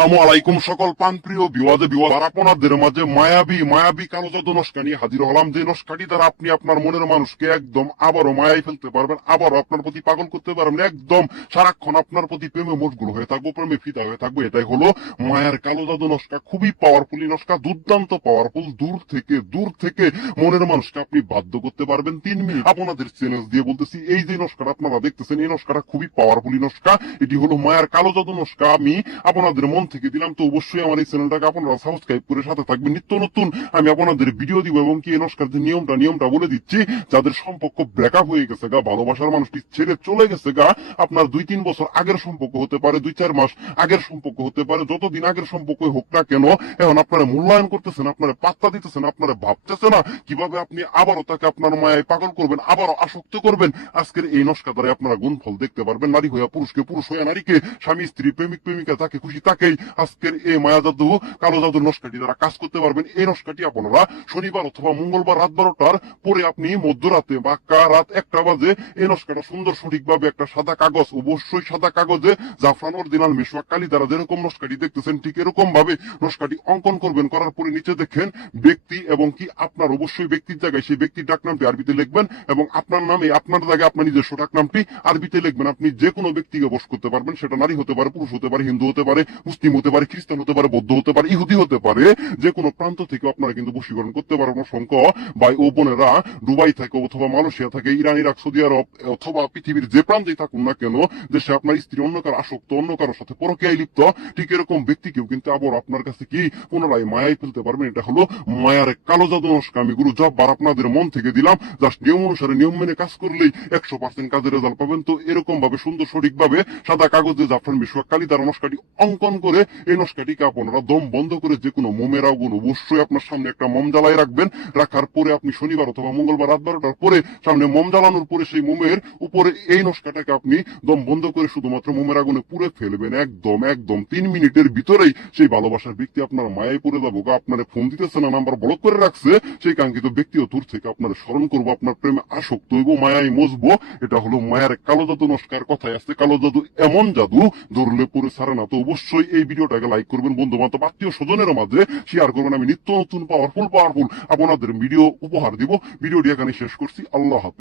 আসসালামু আলাইকুম সকল প্রাণপ্রিয় বিওয়াজে বিওয়াজ আর আপনাদের মাঝে মায়াবী মায়াবী কালো জাদু নস্কা নিয়ে হাজির হলাম যে নস্কাটি দ্বারা আপনি আপনার মনের মানুষকে একদম আবারও মায়াই ফেলতে পারবেন, আবারও আপনার প্রতি পাগল করতে পারবেন, একদম সারাক্ষণ আপনার প্রতি প্রেমে মশগুল হয়ে থাকব, প্রেমে ফিদা হয়ে থাকব, এটাই হলো মায়ের কালো জাদু নস্কা, খুবই পাওয়ারফুল নস্কা, দুর্দান্ত পাওয়ারফুল দূর থেকে দূর থেকে মনের মানুষকে আপনি বাধ্য করতে পারবেন। তিন মিনিট আপনাদের চ্যালেঞ্জ দিয়ে বলতেছি, এই যে নস্কাটা আপনারা দেখতেছেন, এই নস্কাটা খুবই পাওয়ারফুল নস্কা, এটি হলো মায়ের কালো জাদু নস্কা। আমি আপনাদের মন থেকে দিলাম, তো অবশ্যই আমার এই চ্যানেলটাকে আপনারা সাবস্ক্রাইব করে সাথে থাকবেন। নিত্য নতুন আমি আপনাদের ভিডিও দিব এবং কি যে নিয়মটা নিয়মটা বলে দিচ্ছি, যাদের সম্পর্ক ব্রেকআপ হয়ে গেছে গা, ভালোবাসার মানুষটি ছেড়ে চলে গেছে গা, আপনার দুই তিন বছর আগের সম্পর্ক হতে পারে, দুই চার মাস আগের সম্পর্ক হতে পারে, যতদিন আগের সম্পর্ক হোক না কেন, এখন আপনারা মূল্যায়ন করতেছেন, আপনারা পাত্তা দিতেছেন, আপনারা ভাবতেছে না, কীভাবে আপনি আবারও তাকে আপনার মায়ায় পাগল করবেন, আবারও আসক্ত করবেন। আজকের এই নস্কা দ্বারা আপনারা গুণফল দেখতে পারবেন, নারী হইয়া পুরুষকে পুরুষ হইয়া নারীকে, স্বামী, স্ত্রী, প্রেমিক, প্রেমিকা, যাকে খুশি তাকেই আজকের এই মায়া জাদু কালো জাদুর নস্কাটি দ্বারা কাজ করতে পারবেন, এই নস্কাটি আপনারা শনিবার অথবা মঙ্গলবার রাত বারোটার পরে আপনি মধ্যরাতে বা রাত একটা বাজে এই নস্কাটা সুন্দর সঠিকভাবে একটা সাদা কাগজ, অবশ্যই সাদা কাগজে জাফরান অরিজিনাল মেশোয়া কালি দ্বারা যেরকম নস্কাটি দেখতেছেন, ঠিক এরকম ভাবে নস্কাটি অঙ্কন করবেন, করার পরে নিচে দেখেন ব্যক্তি এবং কি আপনার, অবশ্যই ব্যক্তির জায়গায় সেই ব্যক্তির ডাক নামটি আরবিতে লিখবেন এবং আপনার নামে, আপনার জায়গায় আপনার নিজস্ব ডাক নামটি আরবিতে লিখবেন। আপনি যে কোনো ব্যক্তিকে বস করতে পারবেন, সেটা নারী হতে পারে, পুরুষ হতে পারে, হিন্দু হতে পারে, মুসলিম হতে পারে, খ্রিস্টান হতে পারে, বৌদ্ধ হতে পারে, ইহুদি হতে পারে, যে কোনো প্রান্ত থেকে আপনারা কিন্তু বশীকরণ করতে পারবেন অসংখ্য ভাই ও বোনেরা দুবাই থেকে অথবা মালয়েশিয়া থেকে, ইরান, ইরাক, সৌদি আরব, অথবা পৃথিবীর যে প্রান্তেই থাকুন না কেন, দেশে আপনার স্ত্রী অন্য কারও আসক্ত, অন্য কারোর সাথে পরকীয়ায় লিপ্ত, ঠিক এরকম ব্যক্তিকেও কিন্তু আবার আপনার কাছে কি পুনরায় মায়ায় ফেলতে পারবেন? এটা হলো মায়ার কালো জাদু আমি গুরু জব্বার আপনাদের মন থেকে দিলাম, জাস্ট নিয়ম অনুসারে নিয়ম মেনে কাজ করলেই একশো পার্সেন্ট কাজের রেজাল্ট পাবেন। তো এরকম ভাবে সুন্দর সঠিক ভাবে সাদা কাগজে জাফরান মিশুয়া কালি দ্বারা নস্কাটি অঙ্কন করে এই নস্কাটিকে আপনারা দম বন্ধ করে যে কোনো মোমের আগুন অবশ্যই আপনার সামনে একটা মম জ্বালাই রাখবেন। রাখার পরে আপনি শনিবার অথবা মঙ্গলবার রাত বারোটার পরে সামনে মম জ্বালানোর পরে সেই মোমের উপরে এই নস্কাটাকে আপনি দম বন্ধ করে শুধুমাত্র মোমের আগুনে পুড়ে ফেলবেন। একদম একদম তিন মিনিটের ভিতরেই সেই ভালোবাসার ব্যক্তি আপনার মায়ায় পড়ে যাব আপনার ফোন দিতেছে, না নাম্বার ব্লক করে রাখছে, সেই কাঙ্ক্ষিত ব্যক্তিও দূর থেকে আপনার স্মরণ করব, আপনার প্রেমে আসক্ত হইব, মায়ায় মজবো। এটা হলো মায়ের কালো জাদু, নস্কার কথায় আছে, কালো জাদু এমন জাদু ধরলে পরে সারে না, তো অবশ্যই এই ভিডিওটাকে লাইক করবেন বন্ধু বান্ধব, আত্মীয় স্বজনের মাঝে শেয়ার করবেন। আমি নিত্য নতুন পাওয়ারফুল পাওয়ারফুল আপনাদের ভিডিও উপহার দিব। ভিডিওটি এখানে শেষ করছি। আল্লাহ হাফেজ।